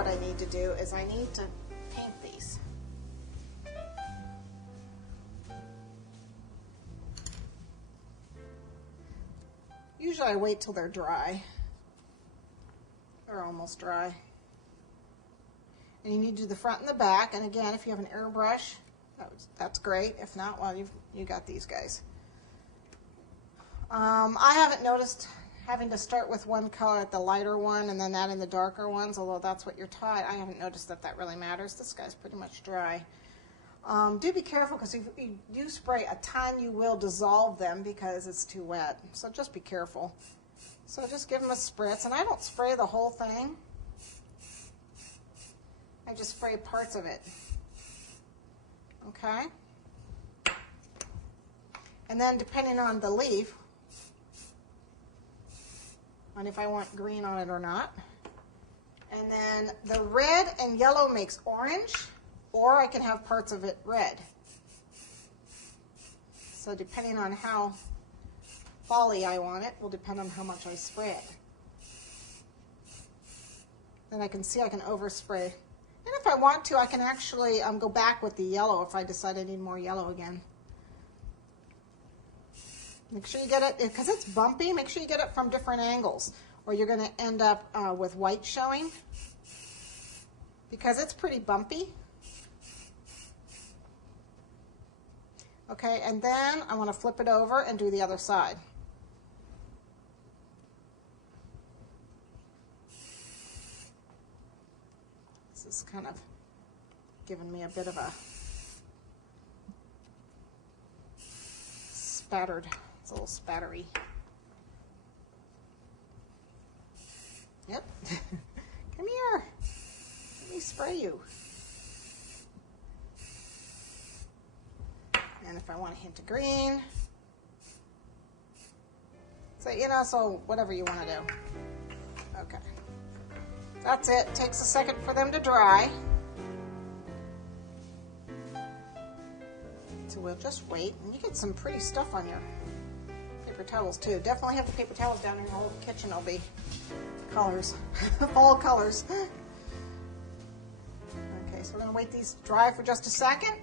what I need to do is I need to paint these. Usually I wait till they're dry. They're almost dry. And you need to do the front and the back. And again, if you have an airbrush, that's great. If not, well, you got these guys. I haven't noticed having to start with one color at the lighter one and then that in the darker ones, although that's what you're taught. I haven't noticed that really matters. This guy's pretty much dry. Do be careful, because if you do spray a ton, you will dissolve them because it's too wet. So just be careful. So just give them a spritz. And I don't spray the whole thing. I just spray parts of it. Okay? And then depending on the leaf, on if I want green on it or not. And then the red and yellow makes orange, or I can have parts of it red. So depending on how fally I want it will depend on how much I spray it. Then I can see I can overspray. And if I want to, I can actually go back with the yellow if I decide I need more yellow again. Make sure you get it, because it's bumpy, make sure you get it from different angles, or you're going to end up with white showing, because it's pretty bumpy. Okay, and then I want to flip it over and do the other side. This is kind of giving me a bit of a spattered, it's a little spattery. Yep. Come here. Let me spray you. And if I want a hint of green. So, so whatever you want to do. Okay. That's it. It takes a second for them to dry. So we'll just wait. And you get some pretty stuff on your paper towels too. Definitely have the paper towels down in your whole kitchen. Will be colors. Fall colors. Okay, so we're going to wait these to dry for just a second.